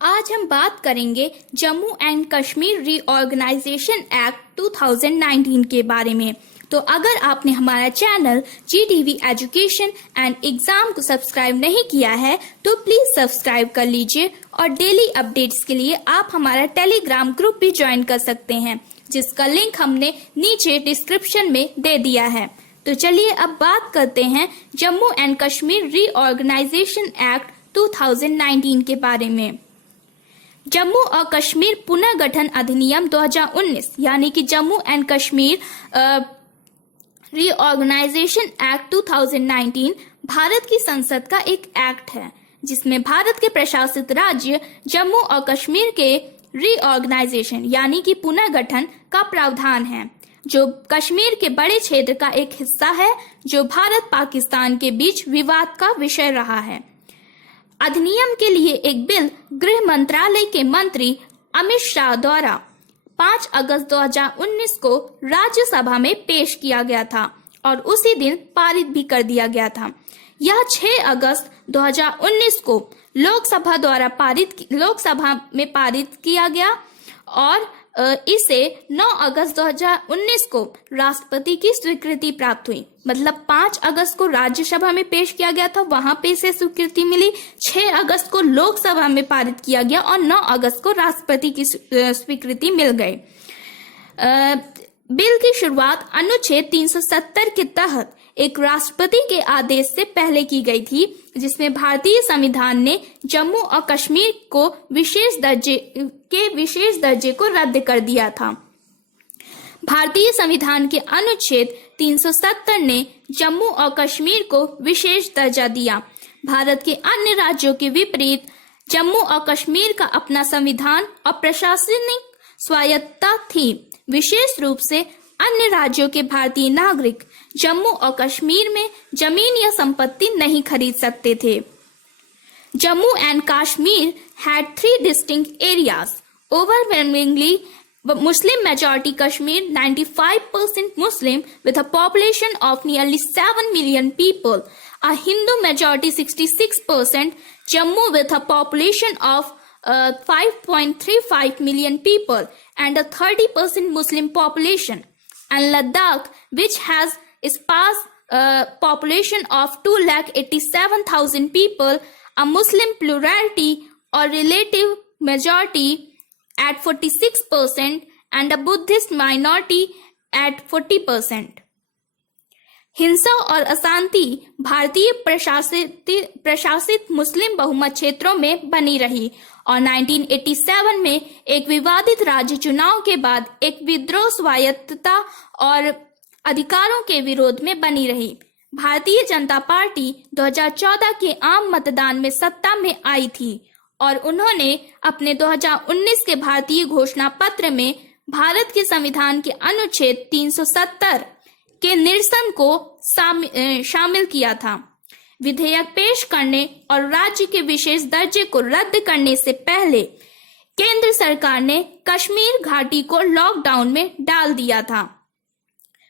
आज हम बात करेंगे Jammu and Kashmir reorganisation act 2019 के बारे में। तो अगर आपने हमारा channel GTV education and exam को सब्सक्राइब नहीं किया है तो प्लीज सब्सक्राइब कर लीजिए और डेली अपडेट्स के लिए आप हमारा टेलीग्राम ग्रुप भी ज्वाइन कर सकते हैं, जिसका लिंक हमने नीचे डिस्क्रिप्शन में दे दिया है। तो चलिए अब बात करते हैं Jammu and Kashmir reorganisation act 2019 के बारे में। जम्मू और कश्मीर पुनर्गठन अधिनियम 2019 यानी कि Jammu and Kashmir reorganisation act 2019 Bharat की संसद का एक एक्ट है, जिसमें भारत के प्रशासित राज्य जम्मू और कश्मीर के रीऑर्गेनाइजेशन यानी कि पुनर्गठन का प्रावधान है, जो कश्मीर के बड़े क्षेत्र का एक हिस्सा है जो भारत पाकिस्तान के बीच विवाद का विषय रहा है। अधिनियम के लिए एक बिल गृह मंत्रालय के मंत्री अमित शाह द्वारा 5 अगस्त 2019 को राज्यसभा में पेश किया गया था और उसी दिन पारित भी कर दिया गया था। यह 6 अगस्त 2019 को लोकसभा में पारित किया गया और इसे 9 अगस्त 2019 को राष्ट्रपति की स्वीकृति प्राप्त हुई। मतलब 5 अगस्त को राज्यसभा में पेश किया गया था, वहां पे इसे स्वीकृति मिली। 6 अगस्त को लोकसभा में पारित किया गया और 9 अगस्त को राष्ट्रपति की स्वीकृति मिल गई। बिल की शुरुआत अनुच्छेद 370 के तहत एक राष्ट्रपति के आदेश से पहले की गई थी, जिसमें भारतीय संविधान ने जम्मू और कश्मीर को विशेष दर्जे को रद्द कर दिया था। भारतीय संविधान के अनुच्छेद 370 ने जम्मू और कश्मीर को विशेष दर्जा दिया। भारत के अन्य राज्यों के विपरीत जम्मू और कश्मीर का अपना संविधान और प्रशासनिक स्वायत्तता थी। विशेष रूप से अन्य राज्यों के भारतीय नागरिक जम्मू और कश्मीर में जमीन या संपत्ति नहीं खरीद सकते थे। Jammu and Kashmir had 3 distinct areas. Overwhelmingly Muslim majority Kashmir, 95% Muslim with a population of nearly 7 million people. A Hindu majority 66%. Jammu with a population of 5.35 million people and a 30% Muslim population. And Ladakh, which has a sparse population of 287,000 people, a Muslim plurality or relative majority at 46% and a Buddhist minority at 40%. हिंसा और अशांति भारतीय प्रशासित मुस्लिम बहुमत क्षेत्रों में बनी रही और 1987 में एक विवादित राज्य चुनाव के बाद एक विद्रोह स्वायत्तता और अधिकारों के विरोध में बनी रही। भारतीय जनता पार्टी 2014 के आम मतदान में सत्ता में आई थी और उन्होंने अपने 2019 के भारतीय घोषणा पत्र में भारत के संविधान के अनुच्छेद 370 के निरसन को शामिल किया था। विधेयक पेश करने और राज्य के विशेष दर्जे को रद्द करने से पहले केंद्र सरकार ने कश्मीर घाटी को लॉकडाउन में डाल दिया था।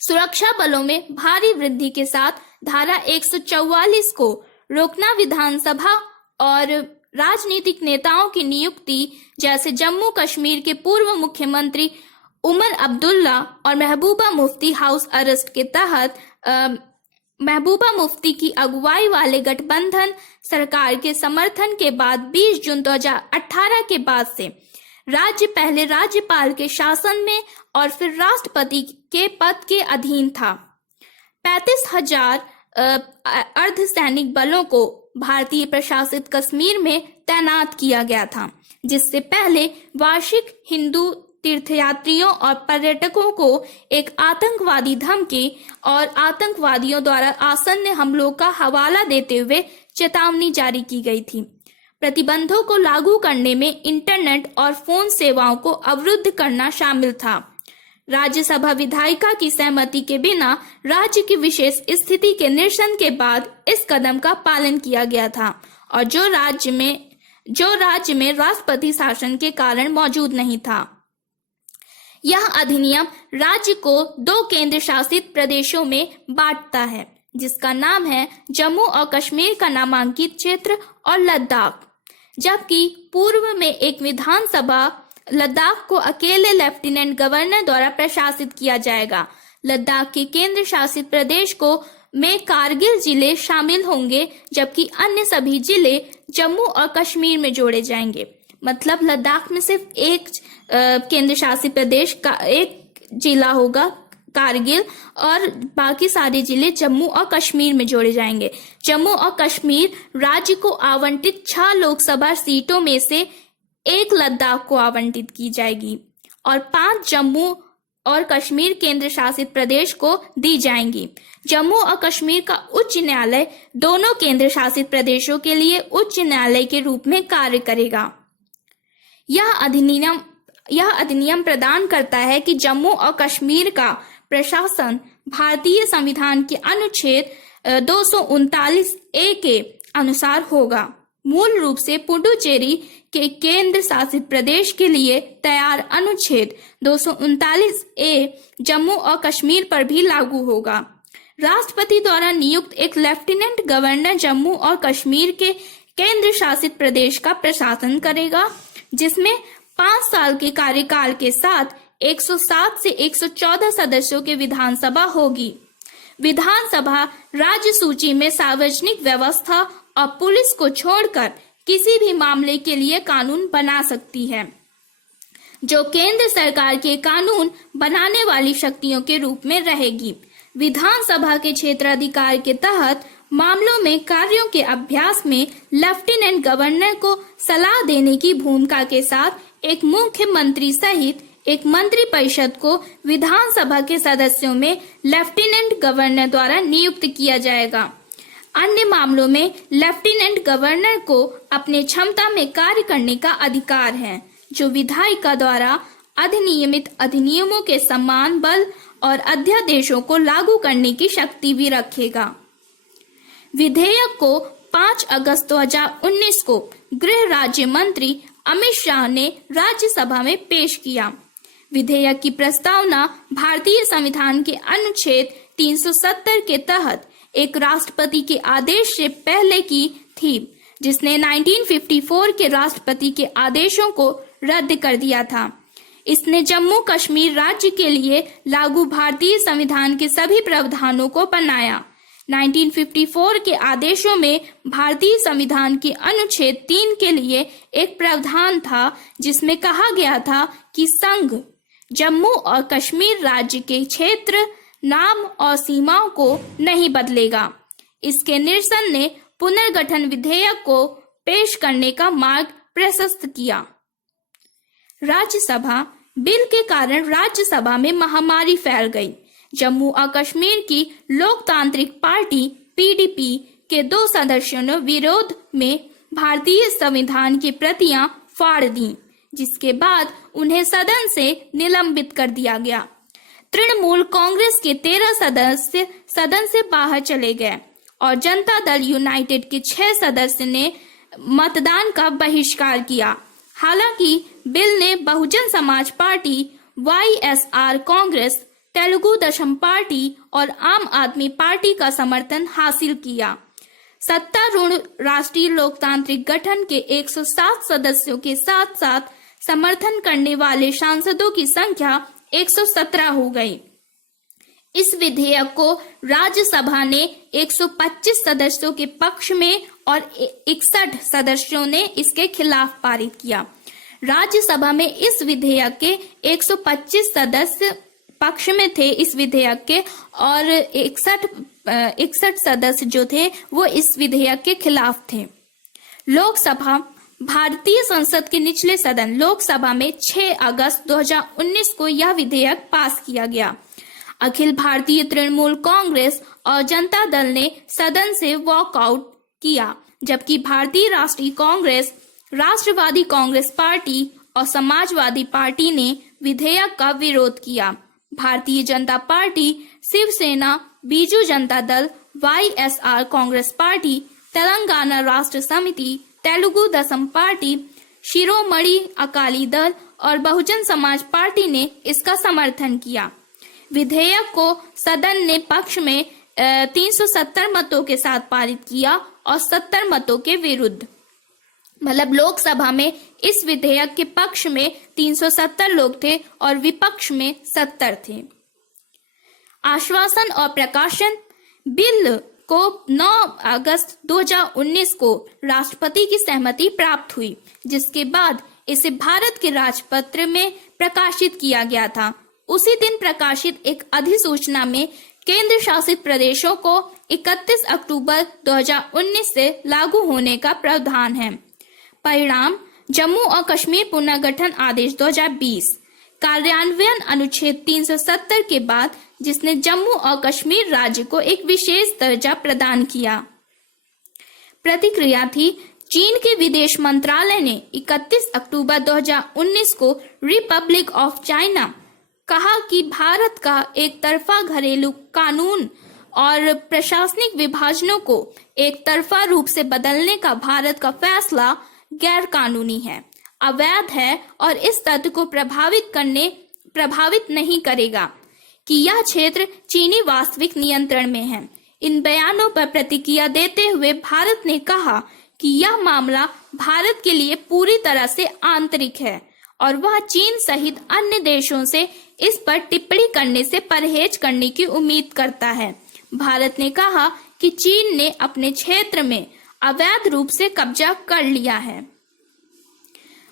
सुरक्षा बलों में भारी वृद्धि के साथ धारा 144 को रोकना विधानसभा और राजनीतिक नेताओं की नियुक्ति, जैसे जम्मू कश्मीर के पूर्व मुख्यमंत्री उमर अब्दुल्ला और महबूबा मुफ्ती हाउस अरेस्ट के तहत महबूबा मुफ्ती की अगुवाई वाले गठबंधन सरकार के समर्थन के बाद 20 जून 2018 के बाद से राज्य पहले राज्यपाल के शासन में और फिर राष्ट्रपति के पद के अधीन था। 35,000 अर्धसैनिक बलों को भारतीय प्रशासित कश्मीर में तैनात किया गया था, जिससे पहले वार्षिक हिंदू तीर्थयात्रियों और पर्यटकों को एक आतंकवादी धमकी और आतंकवादियों द्वारा आसन्न हमलों का हवाला देते हुए चेतावनी जारी की गई थी। प्रतिबंधों को लागू करने में इंटरनेट और फोन सेवाओं को अवरुद्ध करना शामिल था। राज्यसभा विधायिका की सहमति के बिना राज्य की विशेष स्थिति के निरसन के बाद इस कदम का पालन किया गया था और जो राज्य में राष्ट्रपति शासन के कारण मौजूद नहीं था। यह अधिनियम राज्य को 2 केंद्र शासित प्रदेशों में बांटता है, जिसका नाम है जम्मू और कश्मीर का नामांकित क्षेत्र और लद्दाख। जबकि पूर्व में एक विधानसभा लद्दाख को अकेले लेफ्टिनेंट गवर्नर द्वारा प्रशासित किया जाएगा। लद्दाख के केंद्र शासित प्रदेश को में कारगिल जिले शामिल होंगे, जबकि अन्य सभी जिले जम्मू और कश्मीर में जोड़े जाएंगे। मतलब लद्दाख में सिर्फ एक केंद्र शासित प्रदेश का एक जिला होगा कारगिल, और बाकी सारे जिले जम्मू और कश्मीर में जोड़े जाएंगे। जम्मू और कश्मीर राज्य को आवंटित 6 लोकसभा सीटों में से एक लद्दाख को आवंटित की जाएगी और 5 जम्मू और कश्मीर केंद्र शासित प्रदेश को दी जाएंगी। जम्मू और कश्मीर का उच्च न्यायालय दोनों केंद्र शासित प्रदेशों के लिए उच्च न्यायालय के रूप में कार्य करेगा। यह अधिनियम प्रदान करता है कि जम्मू और कश्मीर का प्रशासन भारतीय संविधान के अनुच्छेद 239A के अनुसार होगा। मूल रूप से पुडुचेरी के केंद्र शासित प्रदेश के लिए तैयार अनुच्छेद 239A जम्मू और कश्मीर पर भी लागू होगा। राष्ट्रपति द्वारा नियुक्त एक लेफ्टिनेंट गवर्नर जम्मू और कश्मीर के केंद्र शासित प्रदेश का प्रशासन करेगा, जिसमें 5 साल के कार्यकाल के साथ 107 से 114 सदस्यों की विधानसभा होगी। विधानसभा राज्य सूची में सार्वजनिक व्यवस्था और पुलिस को छोड़कर किसी भी मामले के लिए कानून बना सकती है, जो केंद्र सरकार के कानून बनाने वाली शक्तियों के रूप में रहेगी। विधानसभा के क्षेत्राधिकार के तहत मामलों में कार्यों के अभ्यास में लेफ्टिनेंट गवर्नर को सलाह देने की भूमिका के साथ एक मुख्यमंत्री सहित एक मंत्रिपरिषद को विधानसभा के सदस्यों में लेफ्टिनेंट गवर्नर द्वारा नियुक्त किया जाएगा। अन्य मामलों में लेफ्टिनेंट गवर्नर को अपने क्षमता में कार्य करने का अधिकार है, जो विधायिका द्वारा अधिनियमित अधिनियमों के समान बल और अध्यादेशों को लागू करने की शक्ति भी रखेगा। विधेयक को 5 अगस्त 2019 को गृह राज्य मंत्री अमित शाह ने राज्यसभा में पेश किया। विधेयक की प्रस्तावना भारतीय संविधान के अनुच्छेद 370 के तहत एक राष्ट्रपति के आदेश से पहले की थी, जिसने 1954 के राष्ट्रपति के आदेशों को रद्द कर दिया था। इसने जम्मू कश्मीर राज्य के लिए लागू भारतीय संविधान के सभी प्रावधानों को बनाया। 1954 के आदेशों में भारतीय संविधान के अनुच्छेद 3 के लिए एक प्रावधान था, जिसमें कहा गया था कि संघ जम्मू और कश्मीर राज्य के क्षेत्र, नाम और सीमाओं को नहीं बदलेगा। इसके निरसन ने पुनर्गठन विधेयक को पेश करने का मार्ग प्रशस्त किया। राज्यसभा बिल के कारण राज्यसभा में महामारी फैल गई। जम्मू और कश्मीर की लोकतांत्रिक पार्टी पीडीपी के 2 सदस्यों ने विरोध में भारतीय संविधान की प्रतियां फाड़ दी, जिसके बाद उन्हें सदन से निलंबित कर दिया गया। तृणमूल कांग्रेस के 13 सदस्य सदन से बाहर चले गए और जनता दल यूनाइटेड के 6 सदस्य ने मतदान का बहिष्कार किया। हालांकि बिल ने Bahujan Samaj party, YSR Congress, Telugu Desam party और आम आदमी पार्टी का समर्थन हासिल किया। सत्तारूढ़ राष्ट्रीय लोकतांत्रिक गठन के 107 सदस्यों के साथ साथ समर्थन करने वाले सांसदों की संख्या 117 हो गई। इस विधेयक को राज्यसभा ने 125 सदस्यों के पक्ष में और 61 सदस्यों ने इसके खिलाफ पारित किया। राज्यसभा में इस विधेयक के 125 सदस्य पक्ष में थे इस विधेयक के, और 61 सदस्य जो थे वो इस विधेयक के खिलाफ थे। लोकसभा भारतीय संसद के निचले सदन लोकसभा में 6 अगस्त 2019 को यह विधेयक पास किया गया। अखिल भारतीय तृणमूल कांग्रेस और जनता दल ने सदन से वॉकआउट किया, जबकि भारतीय राष्ट्रीय कांग्रेस, राष्ट्रवादी कांग्रेस पार्टी और समाजवादी पार्टी ने विधेयक का विरोध किया। Bharatiya Janata party, Shiv Sena, Biju Janata Dal, YSR Congress party, Telangana राष्ट्र समिति, तेलुगु देशम पार्टी, शिरोमणि अकाली दल और बहुजन समाज पार्टी ने इसका समर्थन किया। विधेयक को सदन ने पक्ष में 370 मतों के साथ पारित किया और 70 मतों के विरुद्ध। मतलब लोकसभा में इस विधेयक के पक्ष में 370 लोग थे और विपक्ष में 70 थे। आश्वासन और प्रकाशन। बिल को 9 अगस्त 2019 को राष्ट्रपति की सहमति प्राप्त हुई, जिसके बाद इसे भारत के राजपत्र में प्रकाशित किया गया था। उसी दिन प्रकाशित एक अधिसूचना में केंद्र शासित प्रदेशों को 31 अक्टूबर 2019 से लागू होने का प्रावधान है। परिणाम: जम्मू और कश्मीर पुनर्गठन आदेश 2020 कार्यान्वयन अनुच्छेद 370 के बाद, जिसने जम्मू और कश्मीर राज्य को एक विशेष दर्जा प्रदान किया। प्रतिक्रिया थी: चीन के विदेश मंत्रालय ने 31 अक्टूबर 2019 को रिपब्लिक ऑफ चाइना कहा कि भारत का एक तरफा घरेलू कानून और प्रशासनिक विभाजनों को एक तरफा रूप से बदलने का भारत का फैसला गैर कानूनी है, अवैध है और इस तथ्य को प्रभावित नहीं करेगा कि यह क्षेत्र चीनी वास्तविक नियंत्रण में है। इन बयानों पर प्रतिक्रिया देते हुए भारत ने कहा कि यह मामला भारत के लिए पूरी तरह से आंतरिक है और वह चीन सहित अन्य देशों से इस पर टिप्पणी करने से परहेज करने की उम्मीद करता है। भारत ने कहा कि चीन ने अपने क्षेत्र में अवैध रूप से कब्जा कर लिया है।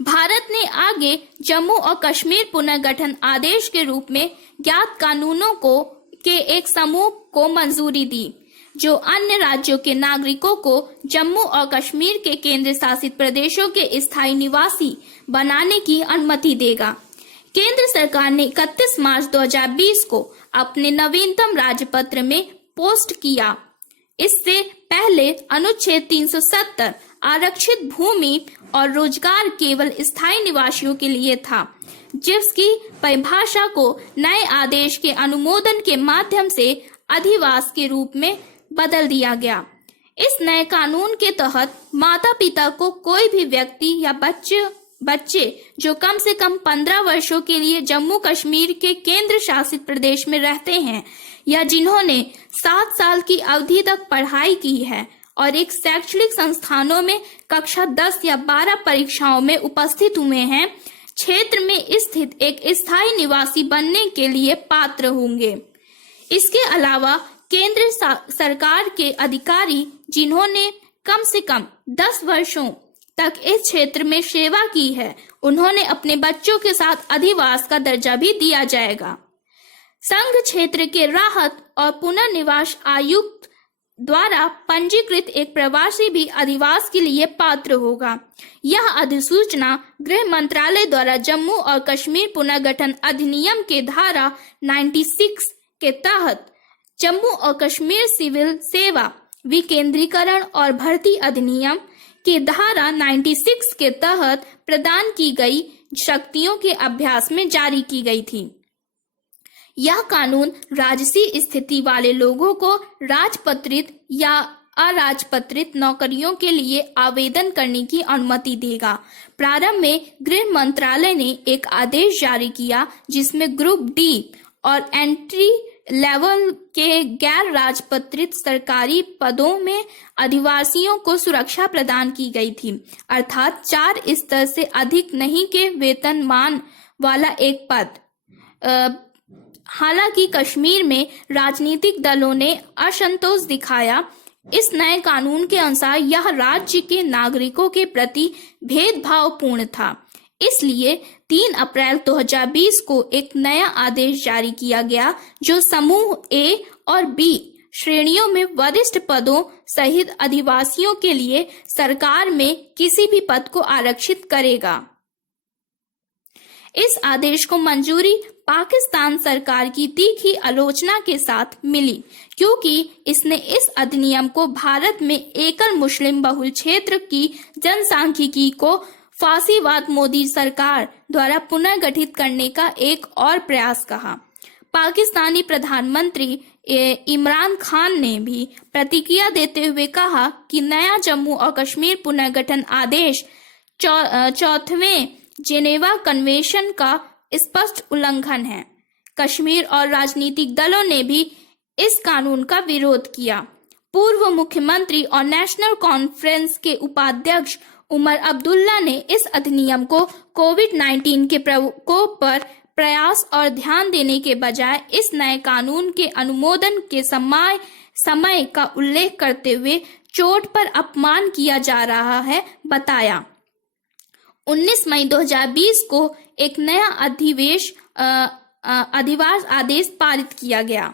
भारत ने आगे जम्मू और कश्मीर पुनर्गठन आदेश के रूप में ज्ञात कानूनों के एक समूह को मंजूरी दी, जो अन्य राज्यों के नागरिकों को जम्मू और कश्मीर के केंद्र शासित प्रदेशों के स्थायी निवासी बनाने की अनुमति देगा। केंद्र सरकार ने 31 मार्च 2020 को अपने नवीनतम राजपत्र में पोस्ट किया। इससे पहले अनुच्छेद 370 आरक्षित भूमि और रोजगार केवल स्थायी निवासियों के लिए था, जिसकी परिभाषा को नए आदेश के अनुमोदन के माध्यम से अधिवास के रूप में बदल दिया गया। इस नए कानून के तहत माता पिता को कोई भी व्यक्ति या बच्चे जो कम से कम 15 वर्षों के लिए जम्मू कश्मीर के केंद्र शासित प्रदेश में रहते हैं या जिन्होंने 7 साल की अवधि तक पढ़ाई की है और एक शैक्षणिक संस्थानों में कक्षा 10 या 12 परीक्षाओं में उपस्थित हुए हैं, क्षेत्र में स्थित एक स्थायी निवासी बनने के लिए पात्र होंगे। इसके अलावा केंद्र सरकार के अधिकारी जिन्होंने कम से कम 10 वर्षों तक इस क्षेत्र में सेवा की है, उन्होंने अपने बच्चों के साथ अधिवास का दर्जा भी दिया जाएगा। संघ क्षेत्र के राहत और पुनर्निवास आयुक्त द्वारा पंजीकृत एक प्रवासी भी अधिवास के लिए पात्र होगा। यह अधिसूचना गृह मंत्रालय द्वारा जम्मू और कश्मीर पुनर्गठन अधिनियम के धारा 96 के तहत जम्मू और कश्मीर सिविल सेवा विकेंद्रीकरण और भर्ती अधिनियम के धारा 96 के तहत प्रदान की गई शक्तियों के अभ्यास में जारी की गई थी। यह कानून राजसी स्थिति वाले लोगों को राजपत्रित या अराजपत्रित नौकरियों के लिए आवेदन करने की अनुमति देगा। प्रारंभ में गृह मंत्रालय ने एक आदेश जारी किया जिसमें ग्रुप डी और एंट्री लेवल के गैर राजपत्रित सरकारी पदों में आदिवासियों को सुरक्षा प्रदान की गई थी, अर्थात 4 स्तर से अधिक नहीं के वेतनमान वाला एक पद। हालांकि कश्मीर में राजनीतिक दलों ने असंतोष दिखाया। इस नए कानून के अनुसार यह राज्य के नागरिकों के प्रति भेदभावपूर्ण था, इसलिए 3 अप्रैल 2020 को एक नया आदेश जारी किया गया जो समूह ए और बी श्रेणियों में वरिष्ठ पदों सहित आदिवासियों के लिए सरकार में किसी भी पद को आरक्षित करेगा। इस आदेश को मंजूरी पाकिस्तान सरकार की तीखी आलोचना के साथ मिली, क्योंकि इसने इस अधिनियम को भारत में एकल मुस्लिम बहुल क्षेत्र की जनसांख्यिकी को फासीवाद मोदी सरकार द्वारा पुनर्गठित करने का एक और प्रयास कहा। पाकिस्तानी प्रधानमंत्री इमरान खान ने भी प्रतिक्रिया देते हुए कहा कि नया जम्मू और कश्मीर पुनर्गठन आदेश 4वें जेनेवा कन्वेंशन का स्पष्ट उल्लंघन है। कश्मीर और राजनीतिक दलों ने भी इस कानून का विरोध किया। पूर्व मुख्यमंत्री और नेशनल कॉन्फ्रेंस के उपाध्यक्ष उमर अब्दुल्ला ने इस अधिनियम को कोविड-19 के प्रकोप पर प्रयास और ध्यान देने के बजाय इस नए कानून के अनुमोदन के समय का उल्लेख करते हुए चोट पर अपमान किया जा रहा है बताया। 19 मई 2020 को एक नया अधिवास आदेश पारित किया गया।